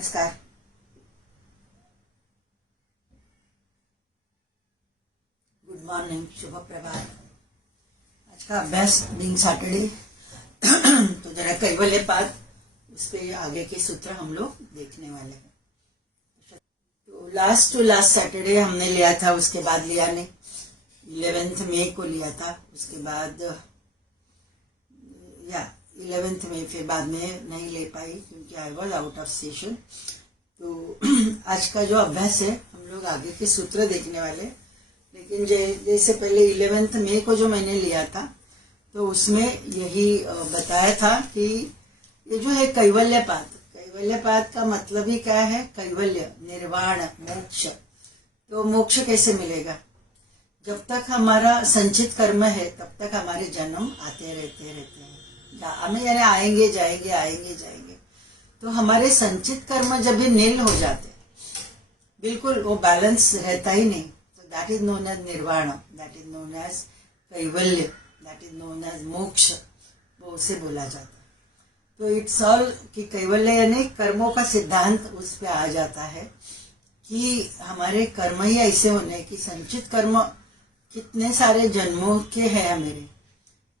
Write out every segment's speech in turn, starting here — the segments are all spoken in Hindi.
नमस्कार। गुड मॉर्निंग, शुभ प्रभात। आज का अभ्यास बीइंग सैटरडे तो जरा कैवल्य पाद उस पे आगे के सूत्र हम लोग देखने वाले हैं। तो लास्ट सैटरडे हमने लिया था, उसके बाद लिया नहीं। 11 मई को लिया था, उसके बाद 11 मई फिर बाद में नहीं ले पाई क्योंकि I was out of session. तो आज का जो अभ्यास है हम लोग आगे के सूत्र देखने वाले, लेकिन जैसे पहले 11 मई को जो मैंने लिया था तो उसमें यही बताया था कि ये जो है कैवल्यपाद का मतलब ही क्या है? कैवल्य, निर्वाण, मोक्ष। तो मोक्ष कैसे मिलेगा? जब तक हमारा संचित कर्म है तब तक हमारे जन्म आते रहते हैं। हमें यानी आएंगे जाएंगे। तो हमारे संचित कर्म जब भी नील हो जाते, बिल्कुल वो बैलेंस रहता ही नहीं, तो दैट इज नोन एज निर्वाण, that is known as Kaivalya, that is known as मोक्ष, वो उसे बोला जाता है। तो इट्स ऑल कि कैवल्य यानी कर्मों का सिद्धांत उस पे आ जाता है कि हमारे कर्म ही ऐसे होने कि संचित कर्म कितने सारे जन्मों के हैं मेरे,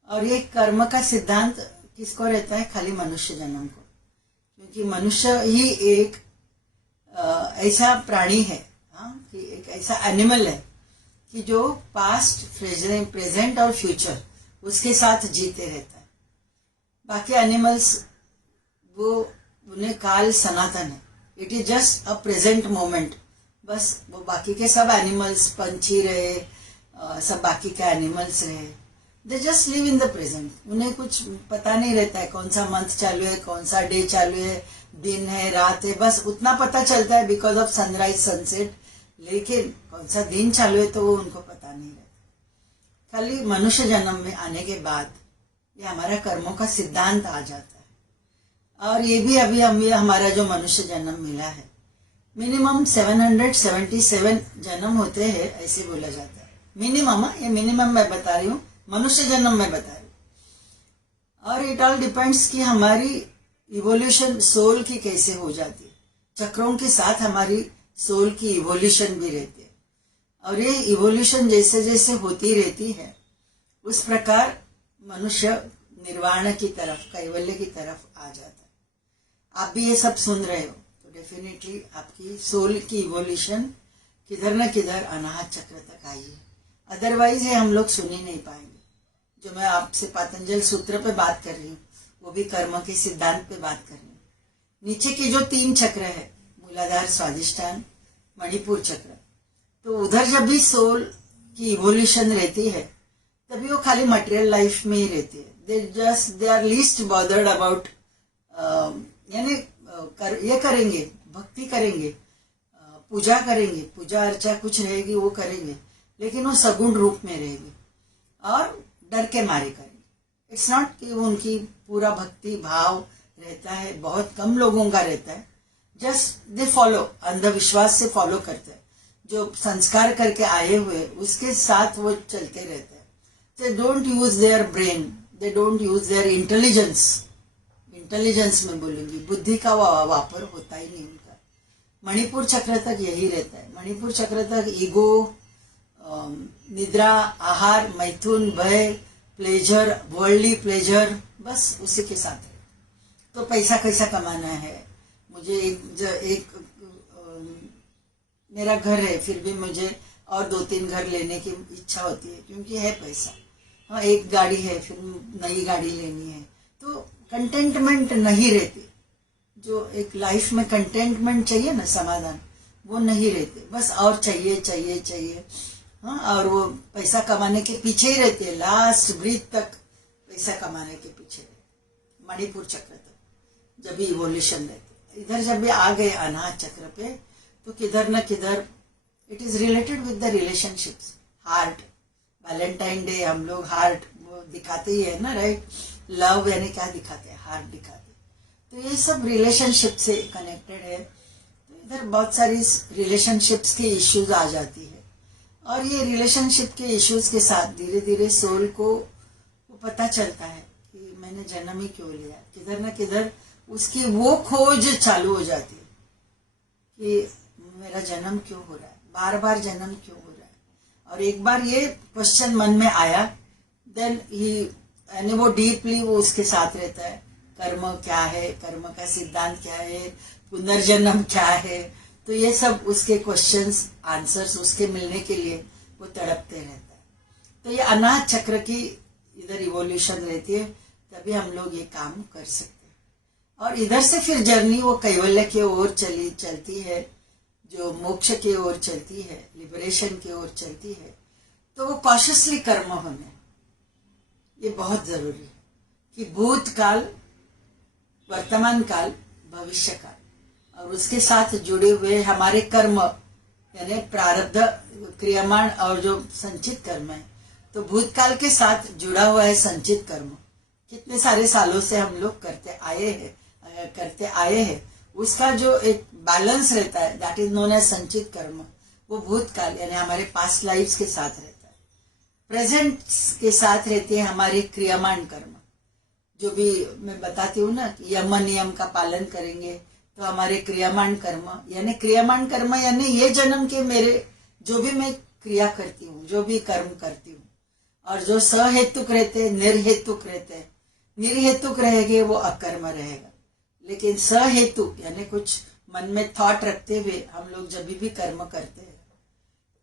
और ये कर्म का सिद्धांत किसको रहता है? खाली मनुष्य जन्म को, क्योंकि मनुष्य ही एक ऐसा प्राणी है, कि एक ऐसा एनिमल है कि जो पास्ट, प्रेजेंट और फ्यूचर उसके साथ जीते रहता है। बाकी एनिमल्स वो उन्हें काल सनातन है, it is just a present moment. बस वो बाकी के सब एनिमल्स, पंछी रहे, सब बाकी के एनिमल्स रहे, they just live in the present. उन्हें कुछ पता नहीं रहता है कौन सा मंथ चालू है, कौन सा डे चालू है, दिन है, रात है, बस उतना पता चलता है बिकॉज ऑफ सनराइज सनसेट, लेकिन कौन सा दिन चालू है तो वो उनको पता नहीं रहता। खाली मनुष्य जन्म में आने के बाद ये हमारा कर्मों का सिद्धांत आ जाता है। और ये भी अभी हमारा जो मनुष्य जन्म मिला है, मिनिमम 777 जन्म होते हैं ऐसे बोला जाता है। मिनिमम, ये मिनिमम मैं बता रही हूँ, मनुष्य जन्म में बता रही हूँ। और इट ऑल डिपेंड्स कि हमारी इवोल्यूशन सोल की कैसे हो जाती है। चक्रों के साथ हमारी सोल की इवोल्यूशन भी रहती है, और ये इवोल्यूशन जैसे जैसे होती रहती है उस प्रकार मनुष्य निर्वाण की तरफ, कैवल्य की तरफ आ जाता है। आप भी ये सब सुन रहे हो तो डेफिनेटली आपकी सोल की इवोल्यूशन किधर न किधर अनाहत चक्र तक आई है, अदरवाइज ये हम लोग सुन ही नहीं पाएंगे। जो मैं आपसे पातंजल सूत्र पे बात कर रही हूँ वो भी कर्म के सिद्धांत पे बात कर रही हूँ। नीचे के जो 3 चक्र है, मूलाधार, स्वादिष्ठान, मणिपुर चक्र, तो उधर जब भी सोल की इवोल्यूशन रहती है तभी वो खाली मटेरियल लाइफ में ही रहती है। They are least bothered about, यानी ये करेंगे, भक्ति करेंगे, पूजा करेंगे, पूजा अर्चा कुछ रहेगी वो करेंगे, लेकिन वो सगुण रूप में रहेगी और डर के मारे करेंगे। इट्स नॉट कि उनकी पूरा भक्ति भाव रहता है, बहुत कम लोगों का रहता है। जस्ट दे फॉलो, अंधविश्वास से फॉलो करते हैं, जो संस्कार करके आए हुए उसके साथ वो चलते रहते हैं। They don't use their brain, they don't use their intelligence में बोलूंगी, बुद्धि का वापर होता ही नहीं उनका। मणिपुर चक्र तक यही रहता है। मणिपुर चक्र तक ईगो, निद्रा, आहार, मैथुन, भय, प्लेजर, वर्ल्डली प्लेजर, बस उसी के साथ है। तो पैसा कैसा कमाना है, मुझे एक मेरा घर है फिर भी मुझे और 2-3 घर लेने की इच्छा होती है क्योंकि है पैसा। हाँ, एक गाड़ी है फिर नई गाड़ी लेनी है, तो कंटेंटमेंट नहीं रहती। जो एक लाइफ में कंटेंटमेंट चाहिए ना, समाधान, वो नहीं रहते, बस और चाहिए। हाँ, और वो पैसा कमाने के पीछे ही रहते हैं, लास्ट ब्रीथ तक पैसा कमाने के पीछे रहते। मणिपुर चक्र तक जब भी इवोल्यूशन रहते, इधर जब भी आ गए अनाहत चक्र पे तो किधर न किधर it is related with the relationships. Heart, Valentine day हम लोग हार्ट वो दिखाते ही है ना, राइट? लव यानी क्या दिखाते हैं? हार्ट दिखाते। तो ये सब रिलेशनशिप से कनेक्टेड है। तो इधर बहुत सारी रिलेशनशिप्स के इश्यूज आ जाती है, और ये रिलेशनशिप के इश्यूज के साथ धीरे धीरे सोल को पता चलता है कि मैंने जन्म ही क्यों लिया। किधर न किधर उसकी वो खोज चालू हो जाती है कि मेरा जन्म क्यों हो रहा है, बार बार जन्म क्यों हो रहा है। और एक बार ये क्वेश्चन मन में आया, देन ही यानी वो डीपली वो उसके साथ रहता है। कर्म क्या है, कर्म का सिद्धांत क्या है, पुनर्जन्म क्या है, तो ये सब उसके क्वेश्चंस आंसर्स उसके मिलने के लिए वो तड़पते रहता है। तो ये अनाथ चक्र की इधर इवोल्यूशन रहती है, तभी हम लोग ये काम कर सकते हैं। और इधर से फिर जर्नी वो कैवल्य की ओर चलती है, जो मोक्ष की ओर चलती है, लिबरेशन की ओर चलती है। तो वो कॉशियसली कर्म होने, ये बहुत जरूरी है कि भूतकाल, वर्तमान काल, भविष्य काल और उसके साथ जुड़े हुए हमारे कर्म यानी प्रारब्ध क्रियामान और जो संचित कर्म है, तो भूतकाल के साथ जुड़ा हुआ है संचित कर्म। कितने सारे सालों से हम लोग करते आए हैं, उसका जो एक बैलेंस रहता है, दैट इज नोन एज संचित कर्म। वो भूतकाल यानी हमारे पास्ट लाइफ्स के साथ रहता है। प्रेजेंट के साथ रहते हैं हमारे क्रियामान कर्म, जो भी मैं बताती हूँ ना कि यम नियम का पालन करेंगे तो हमारे क्रियामान कर्म यानी ये जन्म के मेरे जो भी मैं क्रिया करती हूँ, जो भी कर्म करती हूँ, और जो सहेतुक रहते हैं, निर्हेतुक रहते हैं। निर्हेतुक रहेंगे वो अकर्म रहेगा, लेकिन सहेतुक यानी कुछ मन में थॉट रखते हुए हम लोग जब भी कर्म करते हैं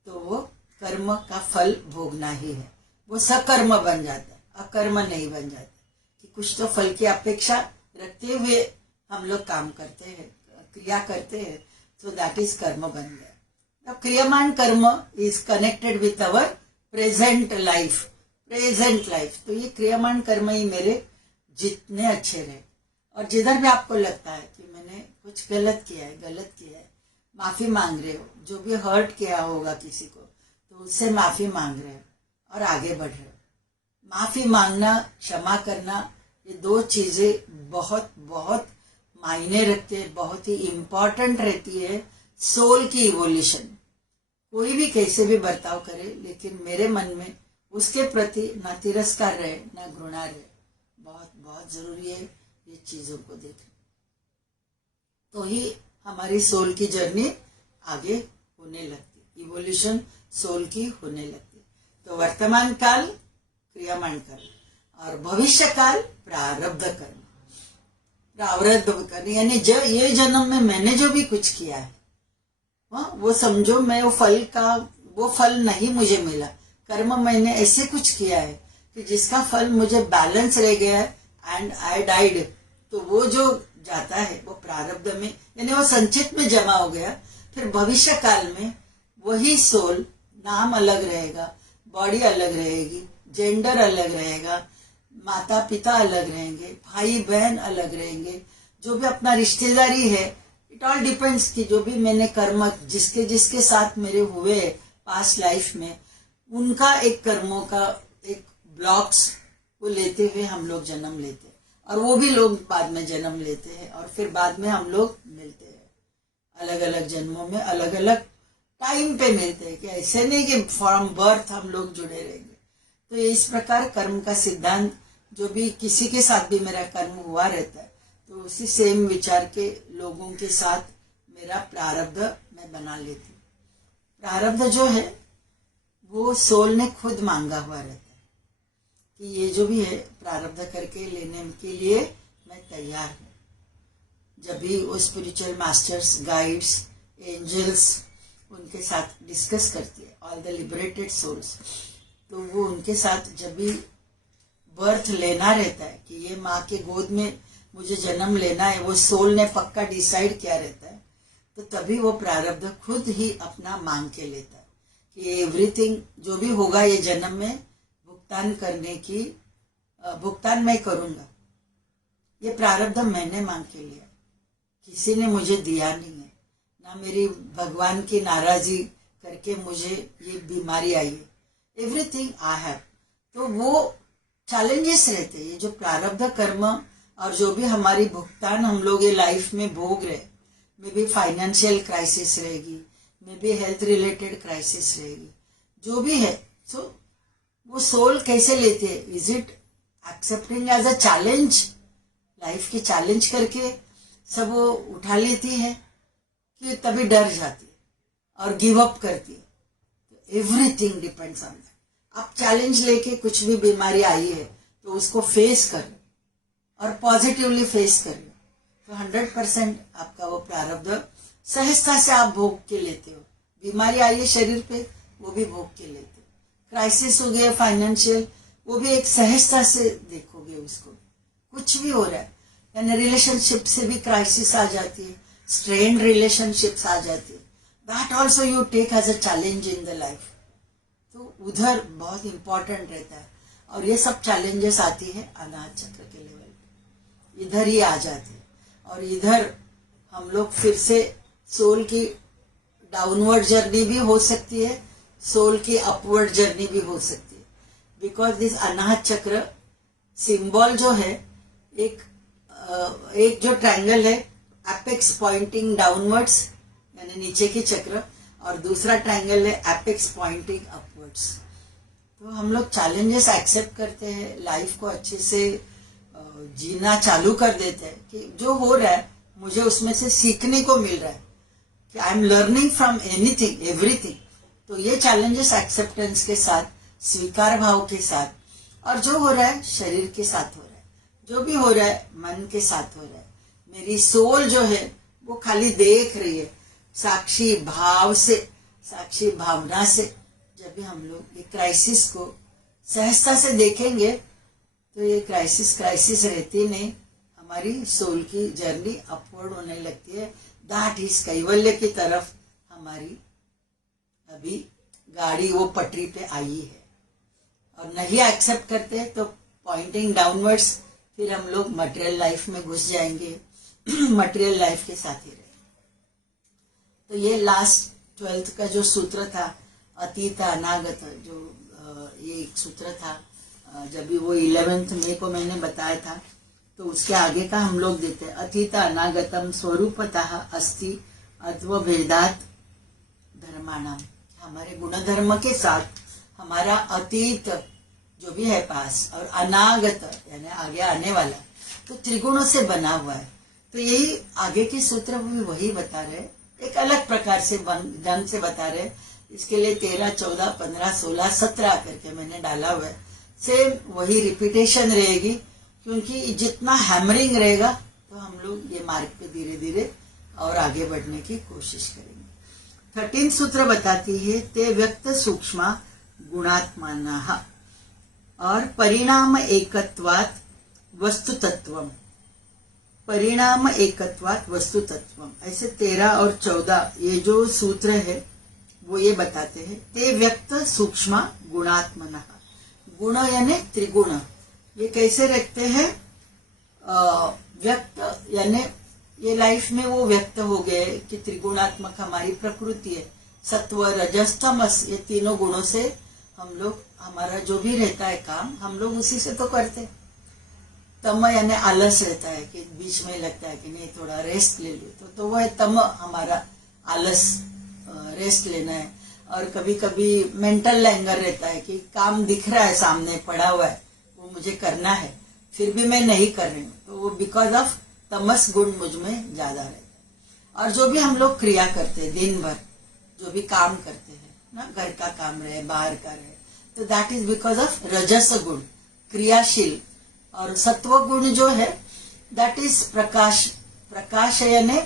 तो वो कर्म का फल भोगना ही है, वो सकर्म बन जाता है, अकर्म नहीं बन जाता। कि कुछ तो फल की अपेक्षा रखते हुए हम लोग काम करते हैं, क्रिया करते हैं, सो दैट इज कर्म बन गया। अब क्रियामान कर्म is connected with our present life. तो ये क्रियामान कर्म ही मेरे जितने अच्छे रहे, और जिधर भी आपको लगता है कि मैंने कुछ गलत किया है, माफी मांग रहे हो, जो भी हर्ट किया होगा किसी को, तो उससे माफी मांग रहे हो और आगे बढ़ रहे हो। माफी मांगना, क्षमा करना, ये दो चीजें बहुत बहुत मायने रखते हैं, बहुत ही इम्पोर्टेंट रहती है सोल की इवोल्यूशन। कोई भी कैसे भी बर्ताव करे, लेकिन मेरे मन में उसके प्रति ना तिरस्कार रहे ना घृणा रहे। बहुत बहुत जरूरी है ये चीजों को देखना, तो ही हमारी सोल की जर्नी आगे होने लगती, इवोल्यूशन सोल की होने लगती। तो वर्तमान काल क्रियामान काल और भविष्य काल प्रारब्ध कर्म। प्रारब्ध कर्म यानी ये जन्म में मैंने जो भी कुछ किया है, वो समझो मैं वो फल नहीं मुझे मिला। कर्म मैंने ऐसे कुछ किया है कि जिसका फल मुझे बैलेंस रह गया है एंड आई डाइड, तो वो जो जाता है वो प्रारब्ध में यानी वो संचित में जमा हो गया। फिर भविष्य काल में वही सोल, नाम अलग रहेगा, बॉडी अलग रहेगी, जेंडर अलग रहेगा, माता पिता अलग रहेंगे, भाई बहन अलग रहेंगे, जो भी अपना रिश्तेदारी है, इट ऑल डिपेंड्स कि जो भी मैंने कर्म जिसके साथ मेरे हुए पास्ट लाइफ में, उनका एक कर्मों का एक ब्लॉक्स को लेते हुए हम लोग जन्म लेते हैं, और वो भी लोग बाद में जन्म लेते हैं, और फिर बाद में हम लोग मिलते हैं अलग अलग जन्मों में, अलग अलग टाइम पे मिलते हैं, कि ऐसे नहीं कि फ्रॉम बर्थ हम लोग जुड़े रहेंगे। तो इस प्रकार कर्म का सिद्धांत, जो भी किसी के साथ भी मेरा कर्म हुआ रहता है, तो उसी सेम विचार के लोगों के साथ मेरा प्रारब्ध मैं बना लेती हूँ। प्रारब्ध जो है वो सोल ने खुद मांगा हुआ रहता है कि ये जो भी है प्रारब्ध करके लेने के लिए मैं तैयार हूँ। जब भी वो स्पिरिचुअल मास्टर्स, गाइड्स, एंजल्स उनके साथ डिस्कस करती है, ऑल द लिबरेटेड सोल्स, तो वो उनके साथ जब भी बर्थ लेना रहता है कि ये माँ के गोद में मुझे जन्म लेना है, वो सोल ने पक्का डिसाइड किया रहता है, तो तभी वो प्रारब्ध खुद ही अपना मांग के लेता है कि एवरीथिंग जो भी होगा ये जन्म में भुगतान मैं करूंगा। ये प्रारब्ध मैंने मांग के लिया, किसी ने मुझे दिया नहीं है, ना मेरी भगवान की नाराजगी करके मुझे ये बीमारी आई है, एवरीथिंग आई हैव। तो वो चैलेंजेस रहते हैं, ये जो प्रारब्ध कर्म और जो भी हमारी भुगतान हम लोग ये लाइफ में भोग रहे, मे बी फाइनेंशियल क्राइसिस रहेगी, may be health related crisis रहेगी, जो भी है, सो वो सोल कैसे लेते हैं? Is it accepting as a challenge, life की चैलेंज करके सब वो उठा लेती है, कि तभी डर जाती है और गिव अप करती है। तो एवरीथिंग डिपेंड्स ऑन दैट। आप चैलेंज लेके कुछ भी बीमारी आई है तो उसको फेस करो और पॉजिटिवली फेस करो, तो 100% आपका वो प्रारब्ध सहजता से आप भोग के लेते हो। बीमारी आई है शरीर पे, वो भी भोग के लेते हो। क्राइसिस हो गया फाइनेंशियल, वो भी एक सहजता से देखोगे उसको। कुछ भी हो रहा है, यानी रिलेशनशिप से भी क्राइसिस आ जाती है, स्ट्रेन्ड रिलेशनशिप्स आ जाती है, that also you take as a challenge in the life. तो उधर बहुत इंपॉर्टेंट रहता है। और ये सब चैलेंजेस आती है अनाहत चक्र के लेवल पे, इधर ही आ जाती है। और इधर हम लोग फिर से सोल की डाउनवर्ड जर्नी भी हो सकती है, सोल की अपवर्ड जर्नी भी हो सकती है। बिकॉज दिस अनाहत चक्र सिंबल जो है, एक जो ट्रायंगल है एपेक्स पॉइंटिंग डाउनवर्ड्स यानी नीचे की चक्र, और दूसरा ट्रायंगल है एपेक्स पॉइंटिंग अपवर्ड्स। तो हम लोग चैलेंजेस एक्सेप्ट करते हैं, लाइफ को अच्छे से जीना चालू कर देते हैं कि जो हो रहा है मुझे उसमें से सीखने को मिल रहा है, कि I am learning from anything everything. तो ये चैलेंजेस एक्सेप्टेंस के साथ, स्वीकार भाव के साथ, और जो हो रहा है शरीर के साथ हो रहा है, जो भी हो रहा है मन के साथ हो रहा है। मेरी सोल जो है वो खाली देख रही है, साक्षी भाव से, साक्षी भावना से। जब भी हम लोग ये क्राइसिस को सहजता से देखेंगे तो ये क्राइसिस रहती नहीं, हमारी सोल की जर्नी अपवर्ड होने लगती है। दैट इज कैवल्य की तरफ हमारी अभी गाड़ी वो पटरी पे आई है। और नहीं एक्सेप्ट करते तो पॉइंटिंग डाउनवर्ड्स, फिर हम लोग मटेरियल लाइफ में घुस जाएंगे, मटेरियल लाइफ के साथ ही रहेंगे। तो ये लास्ट 12th का जो सूत्र था, अतीत अनागत, जो ये एक सूत्र था, जब भी वो 11th मई को मैंने बताया था, तो उसके आगे का हम लोग देते हैं, अतीत अनागतम स्वरूपतः अस्ति अद्वभेदात धर्माणाम। हमारे गुण धर्म के साथ हमारा अतीत जो भी है पास, और अनागत यानी आगे आने वाला, तो त्रिगुणों से बना हुआ है। तो यही आगे के सूत्र भी वही बता रहे, एक अलग प्रकार से ढंग से बता रहे। इसके लिए 13, 14, 15, 16, 17 करके मैंने डाला हुआ है। सेम वही रिपीटेशन रहेगी, क्योंकि जितना हैमरिंग रहेगा तो हम लोग ये मार्ग पे धीरे धीरे और आगे बढ़ने की कोशिश करेंगे। 13 सूत्र बताती है, ते व्यक्त सूक्ष्म गुणात्मानः और परिणाम एकत्वात् वस्तु तत्वम। परिणाम एकत्वात् वस्तु तत्वम, ऐसे 13 और 14 ये जो सूत्र है वो ये बताते हैं, ते व्यक्त सूक्ष्म गुणात्मनः। गुण यानी त्रिगुण, ये कैसे रखते हैं? व्यक्त यानी ये लाइफ में वो व्यक्त हो गए कि त्रिगुणात्मक हमारी प्रकृति है, सत्व रजस तमस, ये तीनों गुणों से हम लोग, हमारा जो भी रहता है काम, हम लोग उसी से तो करते हैं। तम यानी आलस रहता है कि बीच में लगता है कि नहीं थोड़ा रेस्ट ले लो, तो वह है तम, हमारा आलस, रेस्ट लेना है। और कभी कभी मेंटल एंगर रहता है कि काम दिख रहा है सामने पड़ा हुआ है, वो मुझे करना है, फिर भी मैं नहीं कर रही हूँ, तो वो बिकॉज ऑफ तमस गुण मुझ में ज्यादा रहता है। और जो भी हम लोग क्रिया करते हैं दिन भर, जो भी काम करते हैं ना, घर का काम रहे बाहर का रहे, तो दैट इज बिकॉज ऑफ रजस गुण, क्रियाशील। और सत्व गुण जो है दैट इज प्रकाश, प्रकाश यानी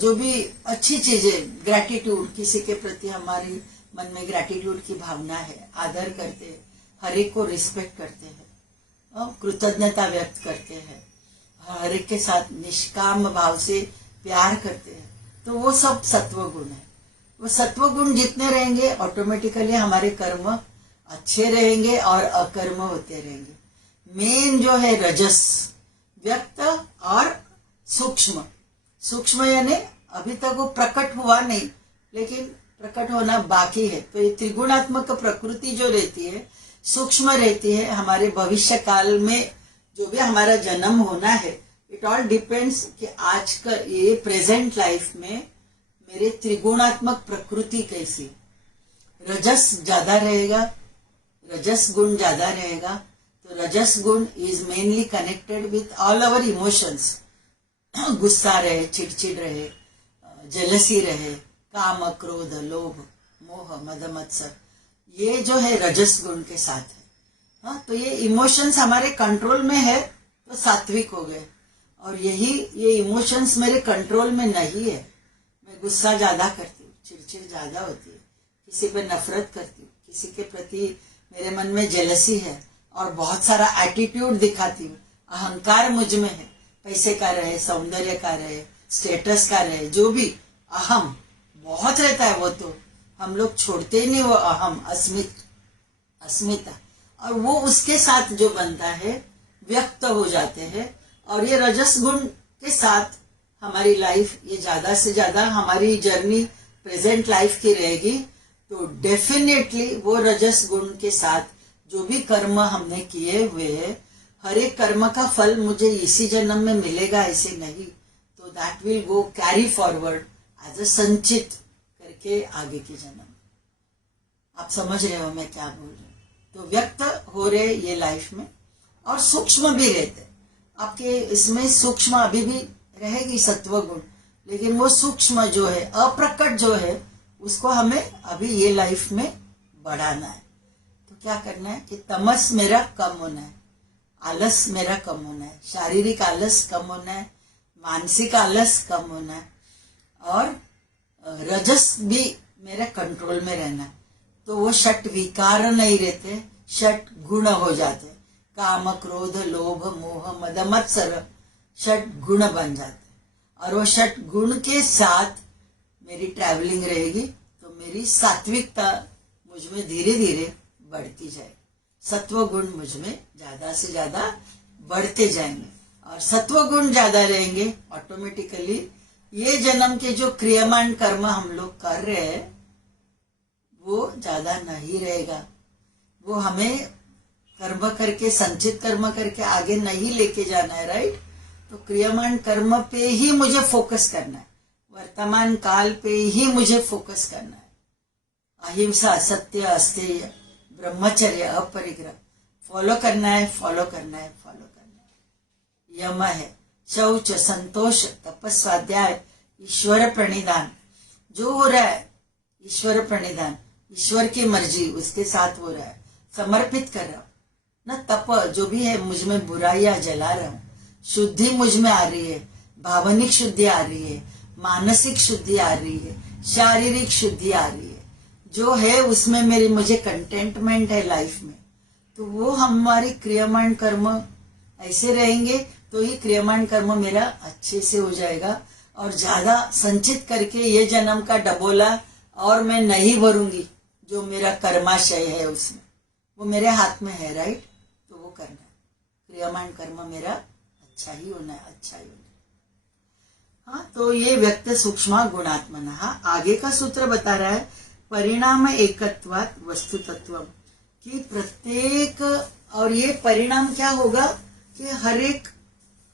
जो भी अच्छी चीजें, ग्रैटिट्यूड, किसी के प्रति हमारी मन में ग्रैटिट्यूड की भावना है, आदर करते हैं, हर एक को रिस्पेक्ट करते हैं, कृतज्ञता व्यक्त करते हैं, हर एक के साथ निष्काम भाव से प्यार करते हैं, तो वो सब सत्व गुण है। वो सत्व गुण जितने रहेंगे ऑटोमेटिकली हमारे कर्म अच्छे रहेंगे और अकर्म होते रहेंगे। मेन जो है रजस, व्यक्त और सूक्ष्म। सूक्ष्म यानी अभी तक वो प्रकट हुआ नहीं, लेकिन प्रकट होना बाकी है। तो ये त्रिगुणात्मक प्रकृति जो रहती है, सूक्ष्म रहती है। हमारे भविष्य काल में जो भी हमारा जन्म होना है, इट ऑल डिपेंड्स कि आज का ये प्रेजेंट लाइफ में मेरे त्रिगुणात्मक प्रकृति कैसी। रजस ज्यादा रहेगा, रजस गुण ज्यादा रहेगा, तो रजस गुण is mainly connected with all our emotions. गुस्सा रहे, चिड़चिड़ रहे, जेलसी रहे, काम, क्रोध, लोभ, मोह, मद, मत्सर, ये जो है रजस गुण के साथ है। हाँ, तो ये इमोशंस हमारे कंट्रोल में है तो सात्विक हो गए, और ये इमोशंस मेरे कंट्रोल में नहीं है, मैं गुस्सा ज्यादा करती हूँ, चिड़चिड़ ज्यादा होती है, किसी पे नफरत करती हूँ, किसी के प्रति मेरे मन में जेलसी है, और बहुत सारा एटीट्यूड दिखाती हूँ, अहंकार मुझ में है, पैसे का रहे, सौंदर्य का रहे, स्टेटस का रहे, जो भी अहम बहुत रहता है, वो तो हम लोग छोड़ते ही नहीं, वो अहम, अस्मिता, और वो उसके साथ जो बनता है व्यक्त हो जाते हैं। और ये रजस गुण के साथ हमारी लाइफ, ये ज्यादा से ज्यादा हमारी जर्नी प्रेजेंट लाइफ की रहेगी, तो डेफिनेटली वो रजस गुण के साथ जो भी कर्म हमने किए हुए हैं, हर एक कर्म का फल मुझे इसी जन्म में मिलेगा ऐसे नहीं, तो that will go carry forward as a संचित करके आगे के जन्म। आप समझ रहे हो मैं क्या बोल रही हूँ? तो व्यक्त हो रहे ये लाइफ में, और सूक्ष्म भी रहते आपके, इसमें सूक्ष्म अभी भी रहेगी सत्व गुण, लेकिन वो सूक्ष्म जो है, अप्रकट जो है, उसको हमें अभी ये लाइफ में बढ़ाना है। तो क्या करना है कि तमस मेरा कम होना है, आलस मेरा कम होना है, शारीरिक आलस कम होना है, मानसिक आलस कम होना है, और रजस भी मेरे कंट्रोल में रहना है। तो वो षट विकार नहीं रहते, षट गुण हो जाते, काम, क्रोध, लोभ, मोह, मद, मत्सर, षट गुण बन जाते, और वो षट गुण के साथ मेरी ट्रैवलिंग रहेगी, तो मेरी सात्विकता मुझ में धीरे धीरे बढ़ती जाएगी, सत्व गुण मुझ में ज्यादा से ज्यादा बढ़ते जाएंगे, और सत्व गुण ज्यादा रहेंगे, ऑटोमेटिकली ये जन्म के जो क्रियमान कर्म हम लोग कर रहे हैं वो ज्यादा नहीं रहेगा, वो हमें कर्म करके, संचित कर्म करके आगे नहीं लेके जाना है, राइट? तो क्रियमान कर्म पे ही मुझे फोकस करना है, वर्तमान काल पे ही मुझे फोकस करना है। अहिंसा, सत्य, अस्तेय, ब्रह्मचर्य, अपरिग्रह फॉलो करना है, फॉलो करना है, फॉलो करना है। यम है शौच, संतोष, तपस्वाध्याय, ईश्वर प्रणिधान, जो हो रहा है ईश्वर प्रणिधान, ईश्वर की मर्जी उसके साथ हो रहा है, समर्पित कर रहा हूं न, तप जो भी है मुझ में बुराइयां जला रहा हूं, शुद्धि मुझ में आ रही है, भावनिक शुद्धि आ रही है, मानसिक शुद्धि आ रही है, शारीरिक शुद्धि आ रही है, जो है उसमें मेरी मुझे कंटेंटमेंट है लाइफ में, तो वो हमारी क्रियमान कर्म ऐसे रहेंगे, तो ये क्रियमान कर्म मेरा अच्छे से हो जाएगा, और ज्यादा संचित करके ये जन्म का डबोला और मैं नहीं भरूंगी, जो मेरा कर्माशय है उसमें, वो मेरे हाथ में है, राइट? तो वो करना है, क्रियमान कर्म मेरा अच्छा ही होना है, अच्छा ही होना है। हाँ, तो ये व्यक्त सूक्ष्म गुणात्मना। हाँ, आगे का सूत्र बता रहा है परिणाम एकत्वात् वस्तु तत्व, कि प्रत्येक, और ये परिणाम क्या होगा कि हर एक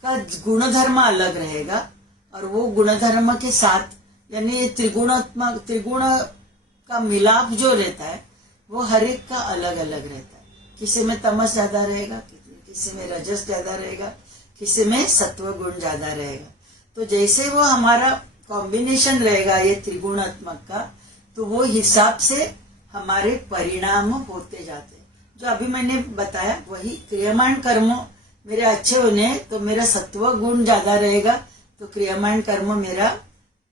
का गुणधर्म अलग रहेगा, और वो गुणधर्म के साथ, यानी त्रिगुणात्मक, त्रिगुण का मिलाप जो रहता है वो हर एक का अलग अलग रहता है, किसी में तमस ज्यादा रहेगा, किसी में रजस ज्यादा रहेगा, किसी में सत्व गुण ज्यादा रहेगा। तो जैसे वो हमारा कॉम्बिनेशन रहेगा ये त्रिगुणात्मक का, तो वो हिसाब से हमारे परिणाम होते जाते हैं। जो अभी मैंने बताया वही, क्रियमान कर्म मेरे अच्छे होने तो मेरा सत्व गुण ज्यादा रहेगा, तो क्रियमान कर्म मेरा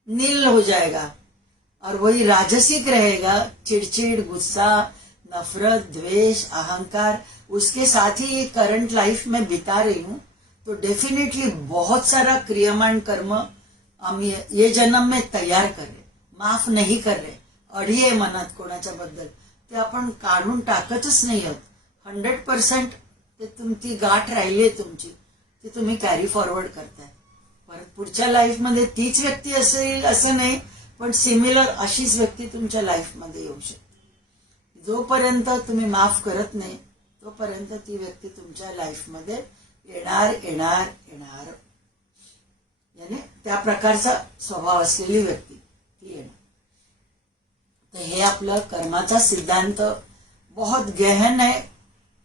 नील हो जाएगा, और वही राजसिक रहेगा, चिड़चिड़, गुस्सा, नफरत, द्वेष, अहंकार, उसके साथ ही ये करंट लाइफ में बिता रही हूँ, तो डेफिनेटली बहुत सारा क्रियमान कर्म हम ये जन्म में तयार कर रहे, माफ नाही कर रहे, अढी मनात कोणाच्या बद्दल ते आपण काढून टाकतच नाही आहोत, 100% ते तुमची गाठ राहिली आहे तुमची, ते तुम्ही कॅरी फॉरवर्ड करताय, परत पुढच्या लाईफ मध्ये तीच व्यक्ती असेल असं नाही, पण सिमिलर अशीच व्यक्ती तुमच्या लाईफ मध्ये येऊ शकते। जोपर्यंत तुम्ही माफ करत नाही तोपर्यंत ती व्यक्ती तुमच्या लाईफ मध्ये येणार येणार येणार, यानी त्या प्रकारचा स्वभाव असलेली व्यक्ती ती येणार। तो हे आपलं कर्माचा सिद्धांत बहुत गहन है,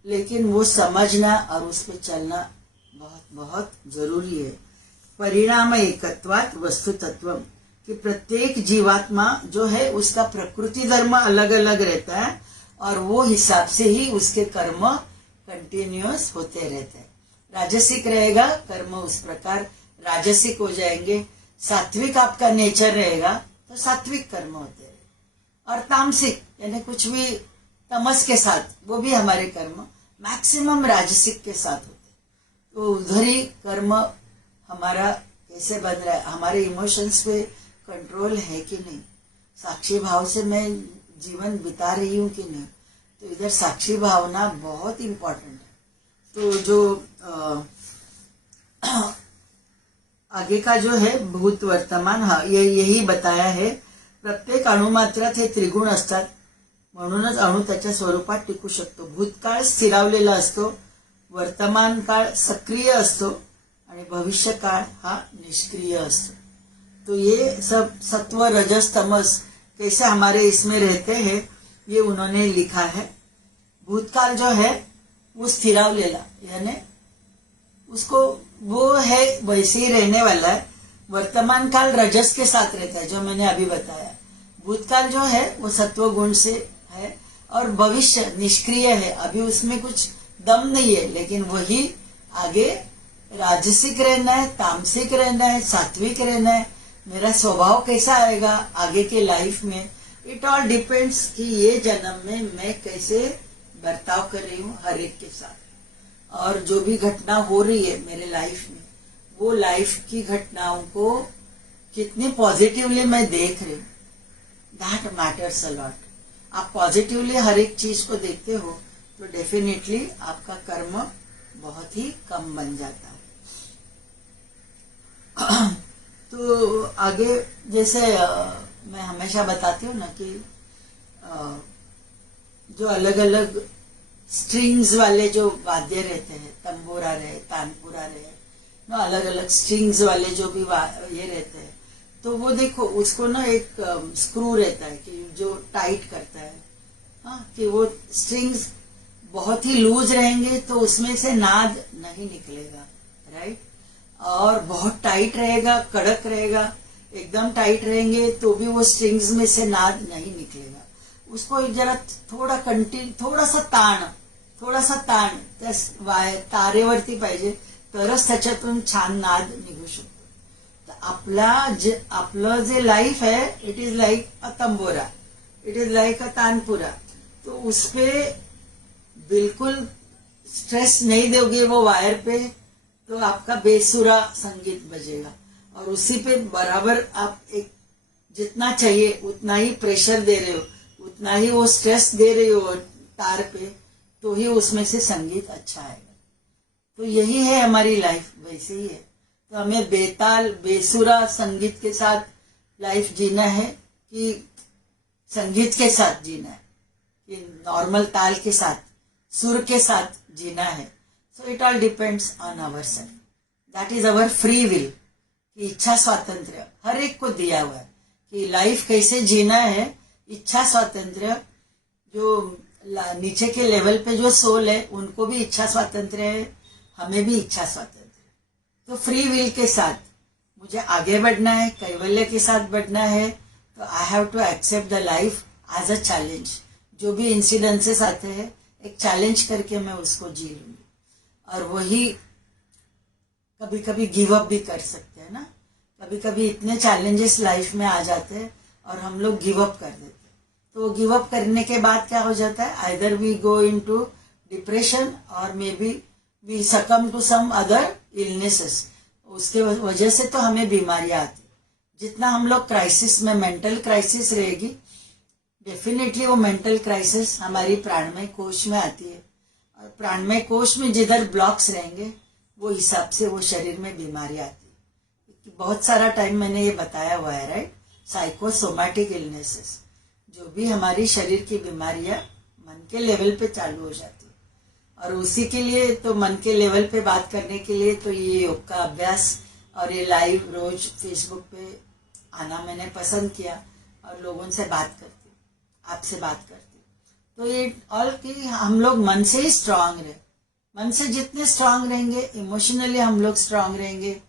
लेकिन वो समझना और उस पर चलना बहुत बहुत जरूरी है। परिणाम एकत्वात् वस्तु तत्व, कि प्रत्येक जीवात्मा जो है उसका प्रकृति धर्म अलग अलग रहता है और वो हिसाब से ही उसके कर्म कंटिन्यूअस होते रहते हैं। राजसिक रहेगा कर्म उस प्रकार राजसिक हो जाएंगे, सात्विक आपका नेचर रहेगा तो सात्विक कर्म होते रहेंगे, और तामसिक यानी कुछ भी तमस के साथ वो भी हमारे कर्म मैक्सिमम राजसिक के साथ होते हैं। तो उधर ही कर्म हमारा कैसे बन रहा है, हमारे इमोशंस पे कंट्रोल है कि नहीं, साक्षी भाव से मैं जीवन बिता रही हूँ कि नहीं, तो इधर साक्षी भावना बहुत इम्पोर्टेंट है। तो जो आगे का जो है भूत वर्तमान, हा यही बताया है, प्रत्येक अणुमात्रात हे त्रिगुण असतात, म्हणूनच अणु त्याच्या स्वरूपात टिकू शकतो। भूतकाळ स्थिरावलेला असतो, वर्तमान काळ सक्रिय असतो आणि भविष्य काळ हा निष्क्रिय असतो। तो ये सब सत्व रजस तमस कैसे हमारे इसमें रहते हैं ये उन्होंने लिखा है। भूतकाल जो है वो स्थिरावलेला यानी उसको वो है वैसे ही रहने वाला है। वर्तमान काल रजस के साथ रहता है जो मैंने अभी बताया। भूतकाल जो है वो सत्व गुण से है और भविष्य निष्क्रिय है, अभी उसमें कुछ दम नहीं है, लेकिन वही आगे राजसिक रहना है, तामसिक रहना है, सात्विक रहना है। मेरा स्वभाव कैसा आएगा आगे के लाइफ में, इट ऑल डिपेंड्स कि ये जन्म में मैं कैसे बर्ताव कर रही हूँ हर एक के साथ, और जो भी घटना हो रही है मेरे लाइफ में वो लाइफ की घटनाओं को कितनी पॉजिटिवली मैं देख रही हूँ, दैट मैटर्स अ लॉट। आप पॉजिटिवली हर एक चीज को देखते हो तो डेफिनेटली आपका कर्म बहुत ही कम बन जाता है। तो आगे जैसे मैं हमेशा बताती हूँ ना कि जो अलग अलग स्ट्रिंग्स वाले जो वाद्य रहते हैं, तंबोरा रहे, तानपुरा रहे, ना अलग अलग स्ट्रिंग्स वाले जो भी ये रहते हैं, तो वो देखो उसको ना एक स्क्रू रहता है कि जो टाइट करता है, हाँ, कि वो स्ट्रिंग्स बहुत ही लूज रहेंगे तो उसमें से नाद नहीं निकलेगा, राइट। और बहुत टाइट रहेगा, कड़क रहेगा, एकदम टाइट रहेंगे तो भी वो स्ट्रिंग्स में से नाद नहीं निकलेगा। उसको जरा थोड़ा सा ताण त्या तारेवरती पाहिजे तरच त्याच्यातून छान नाद निघू शकतो। तर आपलं जे लाइफ है it is like a tambora, it is like a tanpura. तो उसपे बिल्कुल स्ट्रेस नहीं दोगे वो वायर पे तो आपका बेसुरा संगीत बजेगा, और उसी पे बराबर आप एक जितना चाहिए उतना ही प्रेशर दे रहे हो, उतना ही वो स्ट्रेस दे रहे हो तार पे, तो ही उसमें से संगीत अच्छा आएगा। तो यही है हमारी लाइफ, वैसे ही है। तो हमें बेताल बेसुरा संगीत के साथ लाइफ जीना है कि संगीत के साथ जीना है, कि नॉर्मल ताल के साथ सुर के साथ जीना है। So it all depends on our self, that is our free will. कि इच्छा स्वातंत्र्य हर एक को दिया हुआ है कि लाइफ कैसे जीना है। इच्छा स्वातंत्र्य जो नीचे के लेवल पे जो सोल है उनको भी इच्छा स्वातंत्र्य है, हमें भी इच्छा स्वातंत्र्य। तो फ्री विल के साथ मुझे आगे बढ़ना है, कैवल्य के साथ बढ़ना है, तो I have to accept the life as a challenge. जो भी इंसिडेंसेस आते हैं एक चैलेंज करके मैं उसको जी लूंगी, और वही कभी कभी गिव अप भी कर सकते हैं ना। कभी कभी इतने चैलेंजेस लाइफ में आ जाते हैं और हम लोग गिव अप कर देते हैं। तो गिव अप करने के बाद क्या हो जाता है, either we go into depression और maybe we succumb to some other illnesses. उसके वजह से तो हमें बीमारियां आती। जितना हम लोग क्राइसिस में, मेंटल क्राइसिस रहेगी, डेफिनेटली वो मेंटल क्राइसिस हमारी प्राणमय कोश में आती है, और प्राणमय कोश में जिधर ब्लॉक्स रहेंगे वो हिसाब से वो शरीर में बीमारी आती है। बहुत सारा टाइम मैंने ये बताया हुआ है, राइट। साइकोसोमैटिक इलनेसेस, जो भी हमारी शरीर की बीमारियां मन के लेवल पे चालू हो जाती है। और उसी के लिए तो मन के लेवल पे बात करने के लिए तो ये योग का अभ्यास और ये लाइव रोज फेसबुक पे आना मैंने पसंद किया, और लोगों से बात करती, आपसे बात करती। तो ये ऑल कि हम लोग मन से ही स्ट्रांग रहे। मन से जितने स्ट्रांग रहेंगे, इमोशनली हम लोग स्ट्रांग रहेंगे,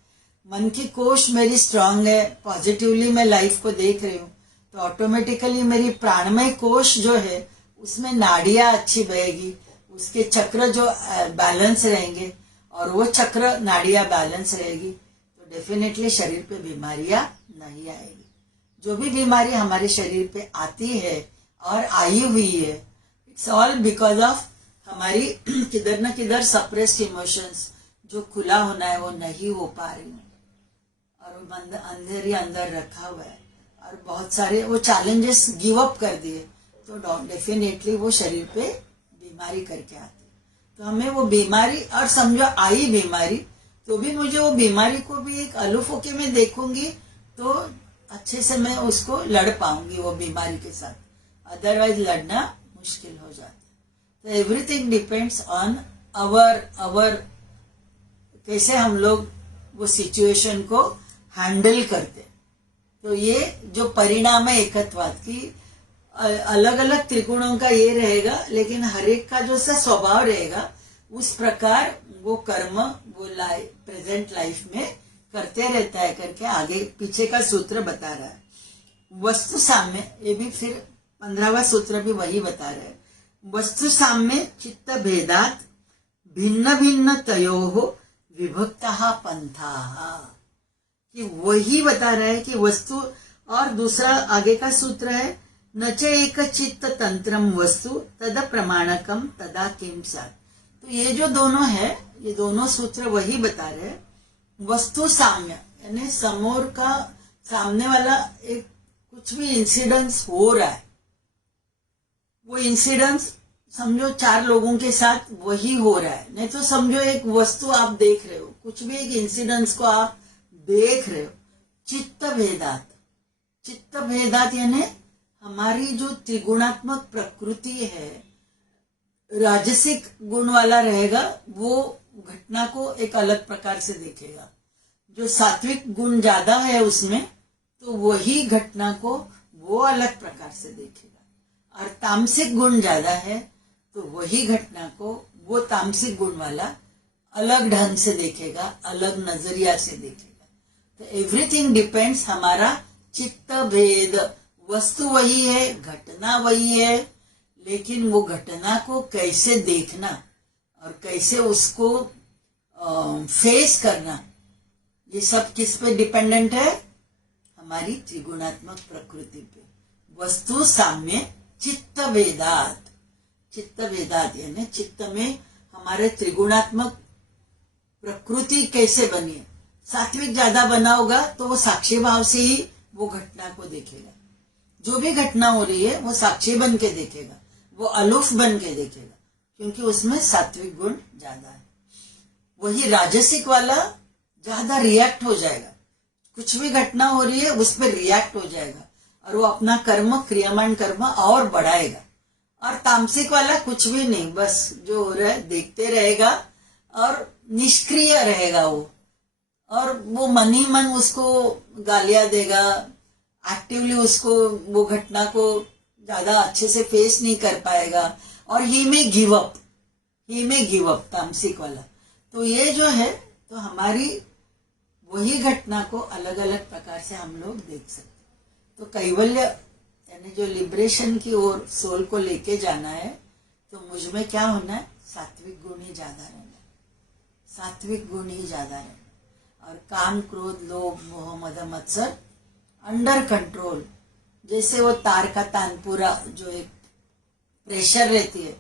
मन की कोश मेरी स्ट्रांग है, पॉजिटिवली मैं लाइफ को देख रही हूँ, तो ऑटोमेटिकली मेरी प्राणमय कोश जो है उसमें नाड़ियां अच्छी बहेगी, उसके चक्र जो बैलेंस रहेंगे और वो चक्र नाड़ियां बैलेंस रहेगी, तो डेफिनेटली शरीर पे बीमारियां नहीं आएगी। जो भी बीमारी हमारे शरीर पे आती है और आई हुई है, इट्स ऑल बिकॉज ऑफ हमारी किधर न किधर सप्रेस्ड इमोशंस, जो खुला होना है वो नहीं हो पा रही है और वो अंदर ही अंदर रखा हुआ है और बहुत सारे वो चैलेंजेस गिव अप कर दिए, तो डेफिनेटली वो शरीर पे बीमारी करके आती है। तो हमें वो बीमारी, और समझो आई बीमारी तो भी मुझे वो बीमारी को भी एक अलूफ होके मैं देखूंगी तो अच्छे से मैं उसको लड़ पाऊंगी वो बीमारी के साथ, अदरवाइज लड़ना मुश्किल हो जाता है। तो एवरीथिंग डिपेंड्स ऑन अवर कैसे हम लोग वो सिचुएशन को हैंडल करते। तो ये जो परिणाम है एकत्वाद की, अलग अलग त्रिगुणों का ये रहेगा, लेकिन हर एक का जो सा स्वभाव रहेगा उस प्रकार वो कर्म वो प्रेजेंट लाइफ में करते रहता है करके आगे पीछे का सूत्र बता रहा है। वस्तु साम्य, ये भी फिर 15वां सूत्र भी वही बता रहा है। वस्तु साम्य चित्त भेदात भिन्न भिन्न तयोः विभक्तः पंथाः, कि वही बता रहा है कि वस्तु, और दूसरा आगे का सूत्र है न च एक चित्त तंत्रम वस्तु तद प्रमाणकम तदा किम सत्। तो ये जो दोनों है, ये दोनों सूत्र वही बता रहे हैं। वस्तु साम्य यानी समोर का सामने वाला एक कुछ भी इंसिडेंस हो रहा है, वो इंसिडेंस समझो 4 लोगों के साथ वही हो रहा है, नहीं तो समझो एक वस्तु आप देख रहे हो, कुछ भी एक इंसिडेंस को आप देख रहे हो। चित्त भेदात, चित्त भेदात यानी हमारी जो त्रिगुणात्मक प्रकृति है, राजसिक गुण वाला रहेगा वो घटना को एक अलग प्रकार से देखेगा, जो सात्विक गुण ज्यादा है उसमें तो वही घटना को वो अलग प्रकार से देखेगा, और तामसिक गुण ज्यादा है तो वही घटना को वो तामसिक गुण वाला अलग ढंग से देखेगा, अलग नजरिया से देखेगा। तो एवरीथिंग डिपेंड्स, हमारा चित्त भेद, वस्तु वही है, घटना वही है, लेकिन वो घटना को कैसे देखना और कैसे उसको फेस करना, ये सब किस पे डिपेंडेंट है? हमारी त्रिगुणात्मक प्रकृति पे। वस्तु साम्य चित्त भेदात, चित्त भेदात यानी चित्त में हमारे त्रिगुणात्मक प्रकृति कैसे बनी है। सात्विक ज्यादा बना होगा तो वो साक्षी भाव से ही वो घटना को देखेगा, जो भी घटना हो रही है वो साक्षी बन के देखेगा, वो अलूफ बन के देखेगा, क्योंकि उसमें सात्विक गुण ज्यादा है। वही राजसिक वाला ज्यादा रिएक्ट हो जाएगा, कुछ भी घटना हो रही है उस पर रिएक्ट हो जाएगा और वो अपना कर्म, क्रियामान कर्म और बढ़ाएगा। और तामसिक वाला कुछ भी नहीं, बस जो हो रहा है देखते रहेगा और निष्क्रिय रहेगा वो, और वो मन ही मन उसको गालियां देगा, एक्टिवली उसको वो घटना को ज्यादा अच्छे से फेस नहीं कर पाएगा, और ही में गिव अप तामसिक वाला। तो ये जो है, तो हमारी वही घटना को अलग अलग प्रकार से हम लोग देख सकते। तो कैवल्य यानी जो लिबरेशन की ओर सोल को लेके जाना है, तो मुझ में क्या होना है? सात्विक गुण ही ज्यादा रहना, सात्विक गुण ही ज्यादा रहना, और काम क्रोध लोभ मोह मद मत्सर अंडर कंट्रोल। जैसे वो तार का तानपुरा जो एक प्रेशर रहती है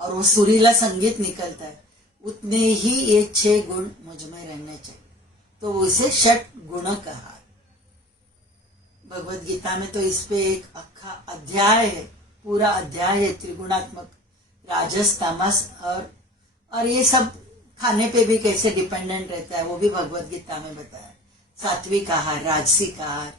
और वो सुरीला संगीत निकलता है, उतने ही ये 6 गुण मुझ में रहने चाहिए, तो उसे षट गुण कहा। भगवत गीता में तो इस पे एक अखा अध्याय है, पूरा अध्याय है त्रिगुणात्मक, राजस तामस, और ये सब खाने पे भी कैसे डिपेंडेंट रहता है वो भी भगवत गीता में बताया। सात्विक आहार, राजसिक आहार,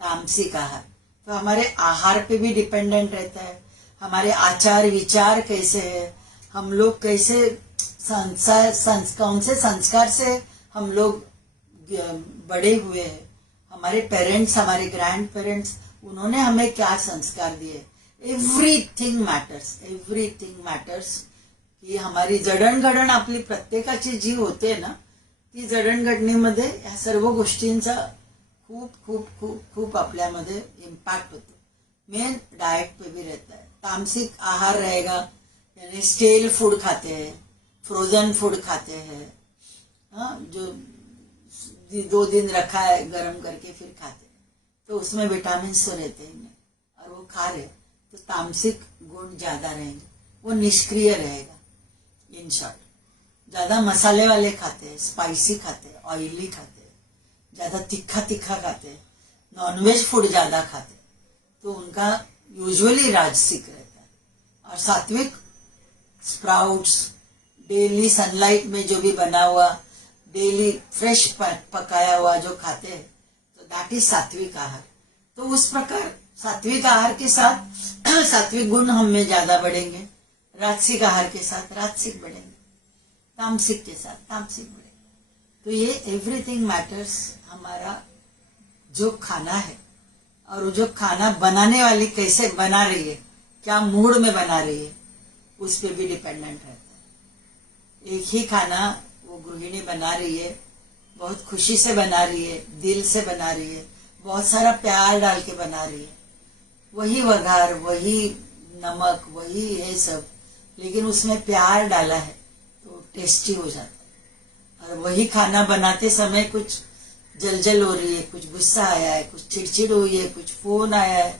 तामसिक आहार, तो हमारे आहार पे भी डिपेंडेंट रहता है। हमारे आचार विचार कैसे है, हम लोग कैसे कौन से संस्कार से हम लोग बड़े हुए हैं, हमारे पेरेंट्स, हमारे ग्रैंड पेरेंट्स, उन्होंने हमें क्या संस्कार दिए। एव्हरीथिंग मॅटर्स, की हमारी जडणघडण आपली प्रत्येकाची जी होते ना, ती जडणघडणीमध्ये ह्या सर्व गोष्टींचा खूप खूप खूप खूप आपल्यामध्ये इम्पैक्ट होतो। मेन डाइट पे भी रहता है। तामसिक आहार रहेगा, यानी स्टेल फूड खाते हैं, फ्रोजन फूड खाते हैं, हाँ, जो 2 दिन रखा है गर्म करके फिर खाते हैं, तो उसमें विटामिन तो रहते ही नहीं, और वो खा रहे तो तामसिक गुण ज्यादा रहेंगे, वो निष्क्रिय रहेगा। इन शॉर्ट, ज्यादा मसाले वाले खाते हैं, स्पाइसी खाते हैं, ऑयली खाते हैं, ज्यादा तीखा तीखा खाते हैं, नॉनवेज फूड ज्यादा खाते हैं, तो उनका यूजुअली राजसिक रहता है। और सात्विक स्प्राउट्स, डेली सनलाइट में जो भी बना हुआ, डेली फ्रेश पकाया हुआ जो खाते हैं, तो दैट इज सात्विक आहार। तो उस प्रकार सात्विक आहार के साथ सात्विक गुण हम में ज्यादा बढ़ेंगे, राजसिक आहार के साथ राजसिक बढ़ेंगे, तामसिक के साथ तामसिक बढ़ेंगे। तो ये एवरीथिंग मैटर्स। हमारा जो खाना है और जो खाना बनाने वाली कैसे बना रही है, क्या मूड में बना रही है, उस पर भी डिपेंडेंट रहता है। एक ही खाना वो गृहिणी बना रही है, बहुत खुशी से बना रही है, दिल से बना रही है, बहुत सारा प्यार डाल के बना रही है, वही वघार, वही नमक, वही है सब, लेकिन उसमें प्यार डाला है तो टेस्टी हो जाता है। और वही खाना बनाते समय कुछ जलजल हो रही है, कुछ गुस्सा आया है, कुछ चिड़चिड़ हुई है, कुछ फोन आया है,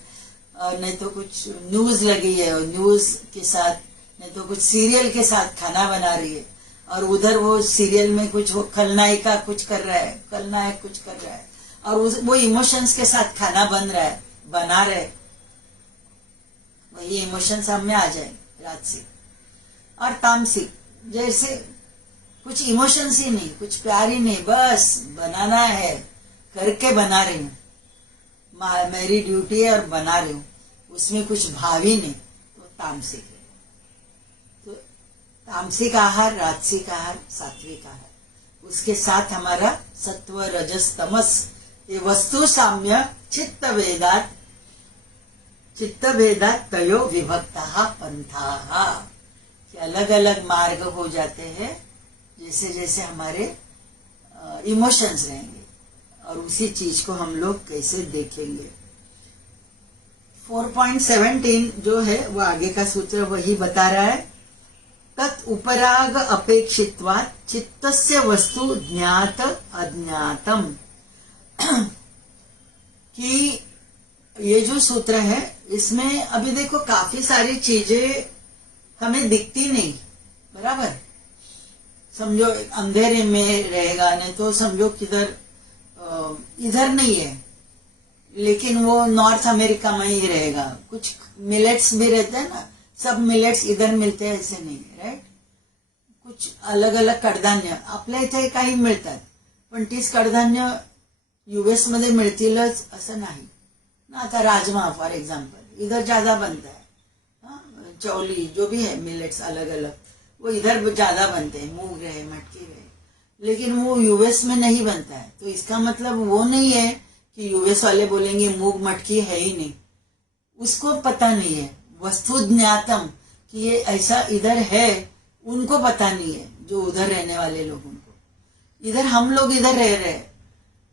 और नहीं तो कुछ न्यूज लगी है, और न्यूज के साथ, नहीं तो कुछ सीरियल के साथ खाना बना रही है, और उधर वो सीरियल में कुछ वो खलनायिका कुछ कर रहा है, खलनायक कुछ कर रहा है, और वो इमोशंस के साथ खाना बन रहा है, बना रहे, वही इमोशंस हम में आ जाएंगे, राजसिक। और तामसिक जैसे कुछ इमोशंस ही नहीं, कुछ प्यार ही नहीं, बस बनाना है, करके बना रही हूँ, मेरी ड्यूटी है और बना रही हूँ, उसमें कुछ भाव ही नहीं, तो तामसिक है। तो तामसिक आहार, राजसिक आहार, सात्विक आहार, उसके साथ हमारा सत्व, रजस, तमस, ये वस्तु साम्य चित्त भेदात तयो विभक्ता पंथा, कि अलग अलग मार्ग हो जाते हैं जैसे जैसे हमारे इमोशंस रहेंगे, और उसी चीज को हम लोग कैसे देखेंगे। 4.17 जो है वो आगे का सूत्र वही बता रहा है। तत् उपराग अपेक्षित्वात् चित्तस्य वस्तु ज्ञात अज्ञातम, कि ये जो सूत्र है इसमें अभी देखो काफी सारी चीजें हमें दिखती नहीं, बराबर, समझो अंधेरे में रहेगा, नहीं तो समझो किधर इधर नहीं है, लेकिन वो नॉर्थ अमेरिका में ही रहेगा। कुछ मिलेट्स भी रहते हैं ना, सब मिलेट्स इधर मिळते ऐसे नाही, राईट। कुछ अलग अलग कडधान्य आपल्या इथे काही मिळतात, पण तीच कडधान्य यूएस मध्ये मिळतीलच असं नाही ना। आता राजमा फॉर एग्जांपल इधर ज्यादा बनता है, चौली जो भी है मिलेट्स अलग अलग, वो इधर ज्यादा बनते हैं, मूंग रहे, मटकी रहे, लेकिन वो यूएस में नहीं बनता है। तो इसका मतलब वो नहीं है कि यूएस वाले बोलेंगे मूंग मटकी है ही नहीं, उसको पता नहीं है। वस्तु ज्ञातम कि ये ऐसा इधर है, उनको पता नहीं है, जो उधर रहने वाले लोगों को। इधर हम लोग इधर रह रहे,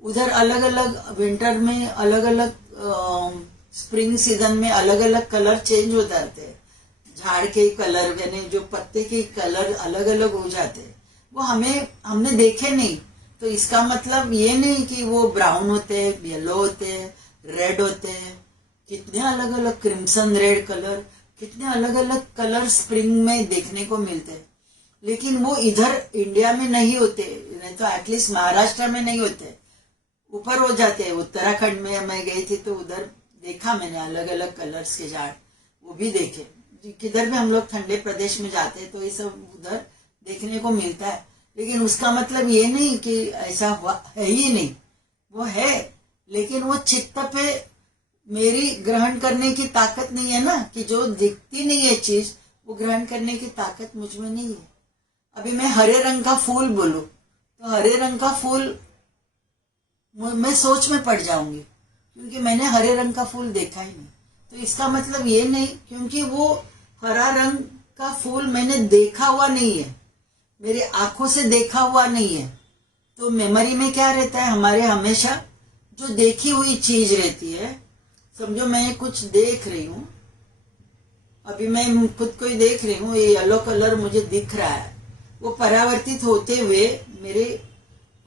उधर अलग अलग विंटर में अलग अलग, स्प्रिंग सीजन में अलग अलग कलर चेंज हो जाते हैं, झाड़ के कलर यानी जो पत्ते के कलर अलग अलग हो जाते हैं, वो हमने देखे नहीं। तो इसका मतलब ये नहीं कि वो ब्राउन होते हैं, येलो होते हैं, रेड होते हैं, कितने अलग अलग क्रिम्सन रेड कलर, कितने अलग अलग कलर स्प्रिंग में देखने को मिलते हैं, लेकिन वो इधर इंडिया में नहीं होते, नहीं तो एटलीस्ट महाराष्ट्र में नहीं होते, ऊपर हो जाते हैं। उत्तराखंड में मैं गई थी तो उधर देखा मैंने अलग अलग कलर्स के झाड़, वो भी देखे। किधर भी हम लोग ठंडे प्रदेश में जाते हैं तो ये सब उधर देखने को मिलता है, लेकिन उसका मतलब ये नहीं कि ऐसा हुआ है ही नहीं, वो है, लेकिन वो चित्त पे मेरी ग्रहण करने की ताकत नहीं है ना, कि जो दिखती नहीं है चीज वो ग्रहण करने की ताकत मुझ में नहीं है। अभी मैं हरे रंग का फूल बोलूं तो हरे रंग का फूल मैं सोच में पड़ जाऊंगी, क्योंकि मैंने हरे रंग का फूल देखा ही नहीं। तो इसका मतलब ये नहीं, क्योंकि वो हरा रंग का फूल मैंने देखा हुआ नहीं है, मेरी आंखों से देखा हुआ नहीं है, तो मेमोरी में क्या रहता है, हमारे हमेशा जो देखी हुई चीज रहती है, समझो मैं कुछ देख रही हूँ, अभी मैं खुद को ही देख रही हूँ, ये येलो कलर मुझे दिख रहा है, वो परावर्तित होते हुए मेरे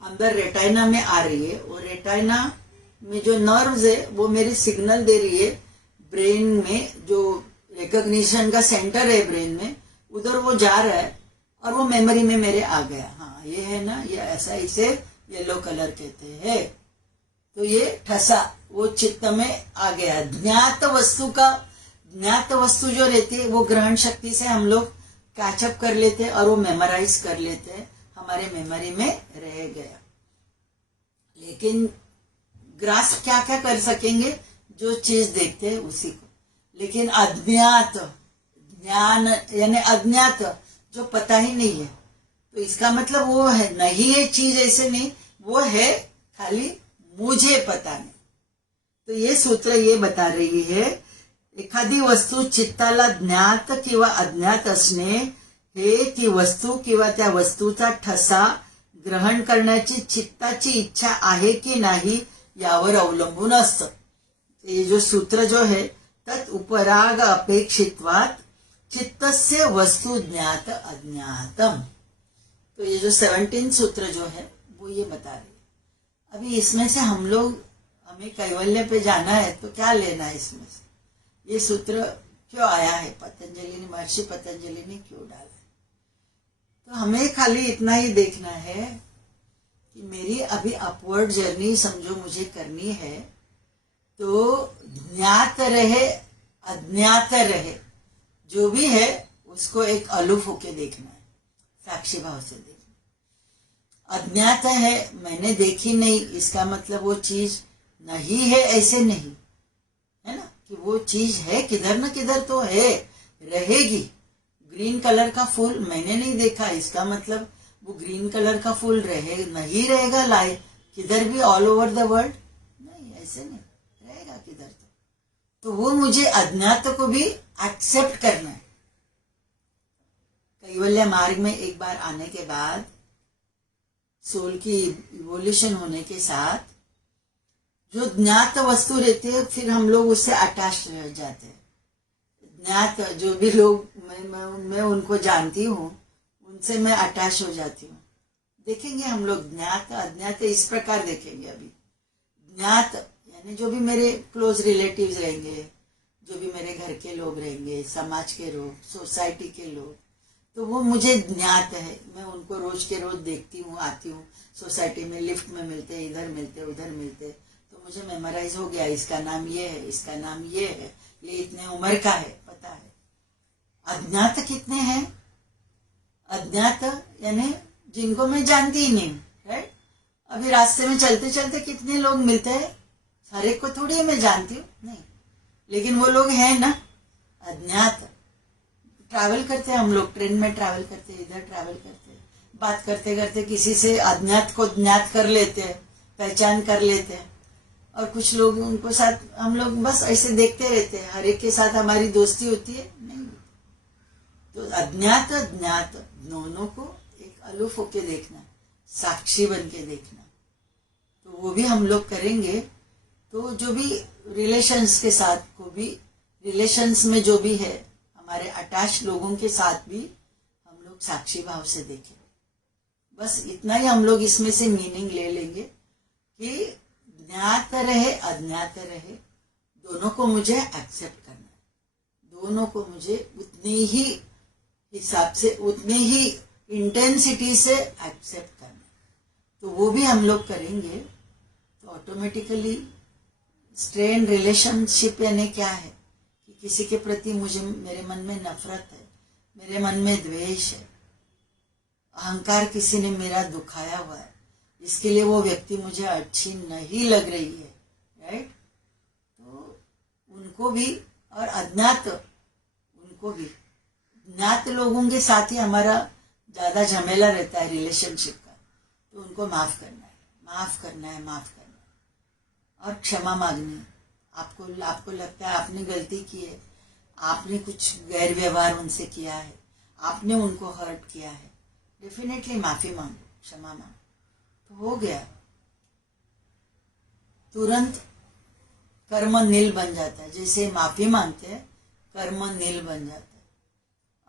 अंदर रेटाइना में आ रही है, और रेटाइना में जो नर्व्स है वो मेरी सिग्नल दे रही है ब्रेन में, जो रिकॉग्निशन का सेंटर है ब्रेन में, उधर वो जा रहा है और वो मेमोरी में मेरे आ गया। हाँ ये है ना, ये ऐसा, इसे येलो कलर कहते हैं। तो ये ठसा वो चित्त में आ गया। ज्ञात वस्तु जो रहती है वो ग्रहण शक्ति से हम लोग कैचअप कर लेते हैं और वो मेमोराइज कर लेते हैं, हमारे मेमोरी में रह गया। लेकिन ग्रास्प क्या क्या कर सकेंगे, जो चीज देखते हैं उसी को। लेकिन अज्ञात ज्ञान यानी अज्ञात, जो पता ही नहीं है, तो इसका मतलब वो है नहीं है चीज, ऐसे नहीं, वो है खाली मुझे पता नाही। तो ये सूत्र ये बता रही है, एखादी वस्तू चित्ताला ज्ञात किंवा अज्ञात असणे हे ती वस्तू किंवा त्या वस्तूचा ठसा ग्रहण करण्याची चित्ताची इच्छा आहे की नाही यावर अवलंबून असतं। ये जो सूत्र जो है, तत् उपराग अपेक्षित्वात् चित्तस्य वस्तु ज्ञात अज्ञातम। तो ये जो 17 सूत्र जो है वो ये बता रही है। अभी इसमें से हमें कैवल्य पे जाना है तो क्या लेना है इसमें से, ये सूत्र क्यों आया है, महर्षि पतंजलि ने क्यों डाला है। तो हमें खाली इतना ही देखना है कि मेरी अभी अपवर्ड जर्नी समझो मुझे करनी है, तो ज्ञात रहे अज्ञात रहे, जो भी है उसको एक अलूफ होके देखना है, साक्षी भाव से देखना। अज्ञात है, मैंने देखी नहीं, इसका मतलब वो चीज नहीं है ऐसे नहीं है ना, कि वो चीज है, किधर न किधर तो है, रहेगी। ग्रीन कलर का फूल मैंने नहीं देखा, इसका मतलब वो ग्रीन कलर का फूल नहीं रहेगा लाइव किधर भी ऑल ओवर द वर्ल्ड, नहीं ऐसे नहीं रहेगा किधर तो वो मुझे अज्ञात को भी एक्सेप्ट करना है। कैवल्य मार्ग में एक बार आने के बाद, सोल की इवोल्यूशन होने के साथ, जो ज्ञात वस्तु रहती है फिर हम लोग उससे अटैच रह जाते हैं। ज्ञात जो भी लोग मैं उनको जानती हूँ, उनसे मैं अटैच हो जाती हूँ। देखेंगे हम लोग ज्ञात अज्ञात इस प्रकार देखेंगे। अभी ज्ञात यानी जो भी मेरे क्लोज रिलेटिव्स रहेंगे, जो भी मेरे घर के लोग रहेंगे, समाज के लोग, सोसाइटी के लोग, तो वो मुझे ज्ञात है। मैं उनको रोज के रोज देखती हूँ, आती हूँ, सोसाइटी में लिफ्ट में मिलते, इधर मिलते उधर मिलते, तो मुझे मेमोराइज हो गया, इसका नाम ये है, इसका नाम ये है, ये इतने उम्र का है, पता है। अज्ञात कितने हैं? अज्ञात यानी जिनको मैं जानती ही नहीं, राइट। अभी रास्ते में चलते चलते कितने लोग मिलते हैं, सारे को थोड़ी मैं जानती हूँ, नहीं, लेकिन वो लोग हैं ना अज्ञात। ट्रैवल करते हैं हम लोग, ट्रेन में ट्रैवल करते हैं, इधर ट्रैवल करते हैं, बात करते करते किसी से अज्ञात को ज्ञात कर लेते हैं, पहचान कर लेते हैं, और कुछ लोग उनको साथ हम लोग बस ऐसे देखते रहते हैं, हर एक के साथ हमारी दोस्ती होती है नहीं। तो अज्ञात ज्ञात दोनों को एक अलूफ होके देखना, साक्षी बन के देखना, तो वो भी हम लोग करेंगे। तो जो भी रिलेशंस के साथ को भी, रिलेशंस में जो भी है हमारे अटैच लोगों के साथ भी हम लोग साक्षी भाव से देखें। बस इतना ही हम लोग इसमें से मीनिंग ले लेंगे कि ज्ञात रहे अज्ञात रहे, दोनों को मुझे एक्सेप्ट करना है, दोनों को मुझे उतनी ही हिसाब से, उतनी ही इंटेंसिटी से एक्सेप्ट करना है। तो वो भी हम लोग करेंगे तो ऑटोमेटिकली स्ट्रेन रिलेशनशिप यानी क्या है कि किसी के प्रति मुझे, मेरे मन में नफरत है, मेरे मन में द्वेष है, अहंकार किसी ने मेरा दुखाया हुआ है, इसके लिए वो व्यक्ति मुझे अच्छी नहीं लग रही है, राइट। तो उनको भी, और अज्ञात उनको भी, ज्ञात लोगों के साथ ही हमारा ज्यादा झमेला रहता है रिलेशनशिप का, तो उनको माफ करना है, माफ करना है, माफ करना है, और क्षमा मांगनी है। आपको लगता है आपने गलती की है, आपने कुछ गैर व्यवहार उनसे किया है, आपने उनको हर्ट किया है, डेफिनेटली माफी मांगो, क्षमा मांगो। तो हो गया, तुरंत कर्म नील बन जाता है। जैसे माफी मांगते हैं कर्म नील बन जाता है।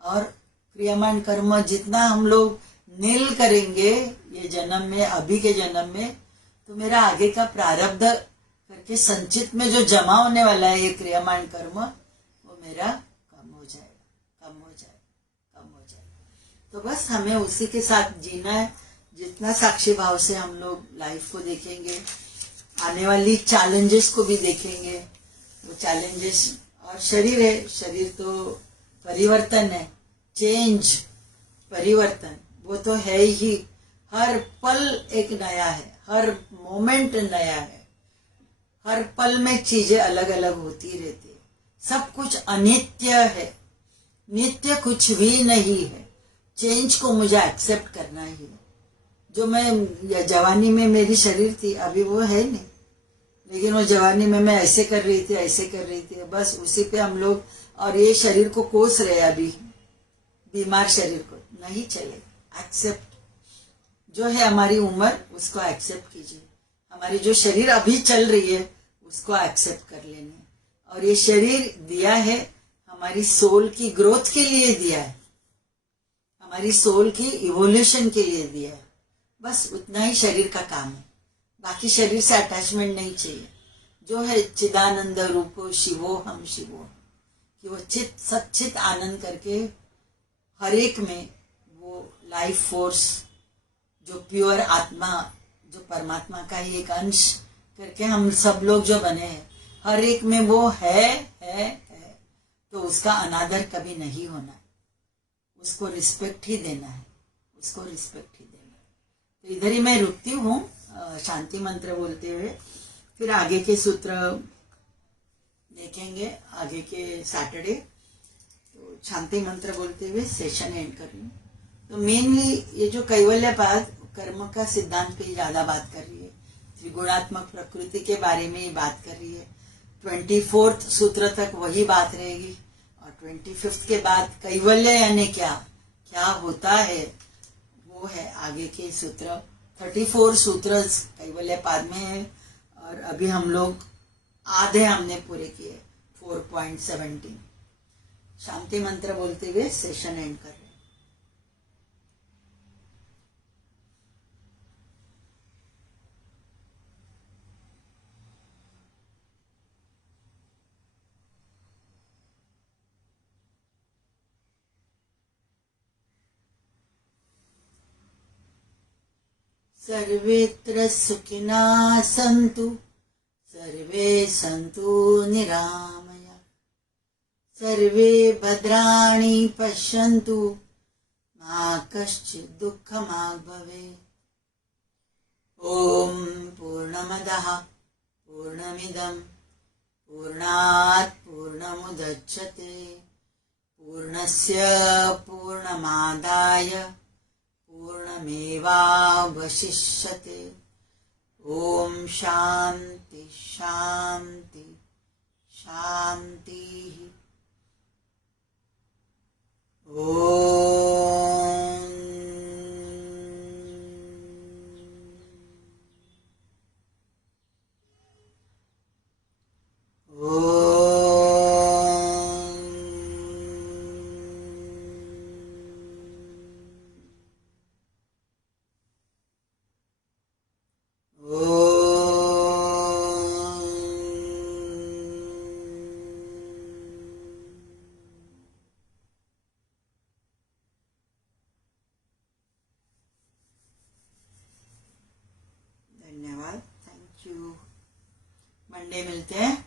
और क्रियामान कर्म जितना हम लोग नील करेंगे ये जन्म में, अभी के जन्म में, तो मेरा आगे का प्रारब्ध करके संचित में जो जमा होने वाला है ये क्रियामान कर्म, वो मेरा कम हो जाएगा, कम हो जाएगा, कम हो जाएगा। तो बस हमें उसी के साथ जीना है। जितना साक्षी भाव से हम लोग लाइफ को देखेंगे, आने वाली चैलेंजेस को भी देखेंगे। वो चैलेंजेस, और शरीर है, शरीर तो परिवर्तन है, चेंज, परिवर्तन वो तो है ही। हर पल एक नया है, हर मोमेंट नया है, हर पल में चीजें अलग अलग होती रहती है। सब कुछ अनित्य है, नित्य कुछ भी नहीं है। चेंज को मुझे एक्सेप्ट करना ही है। जो मैं जवानी में मेरी शरीर थी अभी वो है नहीं, लेकिन वो जवानी में मैं ऐसे कर रही थी, ऐसे कर रही थी, बस उसी पे हम लोग, और ये शरीर को कोस रहे अभी, बीमार शरीर को नहीं चलेगा। एक्सेप्ट जो है हमारी उम्र, उसको एक्सेप्ट कीजिए। हमारी जो शरीर अभी चल रही है उसको एक्सेप्ट कर लेने। और ये शरीर दिया है हमारी सोल की ग्रोथ के लिए दिया है, हमारी सोल की इवोल्यूशन के लिए दिया है। बस उतना ही शरीर का काम है। बाकी शरीर से अटैचमेंट नहीं चाहिए। जो है चिदानंद रूपो शिवो हम शिवो, कि वो चित सच्चित आनंद करके हर एक में वो लाइफ फोर्स, जो प्योर आत्मा, जो परमात्मा का ही एक अंश करके हम सब लोग जो बने हैं, हर एक में वो है। तो उसका अनादर कभी नहीं होना है, उसको रिस्पेक्ट ही देना है, उसको रिस्पेक्ट ही देना है। तो इधर ही मैं रुकती हूँ शांति मंत्र बोलते हुए। फिर आगे के सूत्र देखेंगे आगे के सैटरडे। तो शांति मंत्र बोलते हुए सेशन एंड कर रही हूँ। तो मेनली ये जो कैवल्यपाद कर्म का सिद्धांत पे ज्यादा बात कर रही है, त्रिगुणात्मक प्रकृति के बारे में ही बात कर रही है। 24 सूत्र तक वही बात रहेगी, और 25 के बाद कैवल्य यानी क्या क्या होता है वो है आगे के सूत्र। 34 सूत्र कैवल्यपाद में है, और अभी हम लोग आधे हमने पूरे किए, 4.17। शांति मंत्र बोलते हुए सेशन एंड कर रहे हैं। सर्वेत्र सुखिनः सन्तु, सर्वे सन्तु निरामया, सर्वे भद्राणि पश्यन्तु, मा कश्चित् दुःखमाप् भवेत्। ॐ पूर्णमदः पूर्णमिदं पूर्णात् पूर्णमुदच्यते, पूर्णस्य पूर्णमादाय पूर्णमेवावशिष्यते। ॐ शान्ति शान्ति शान्तिः। धन्यवाद, थैंक यू। मंडे मिलते हैं।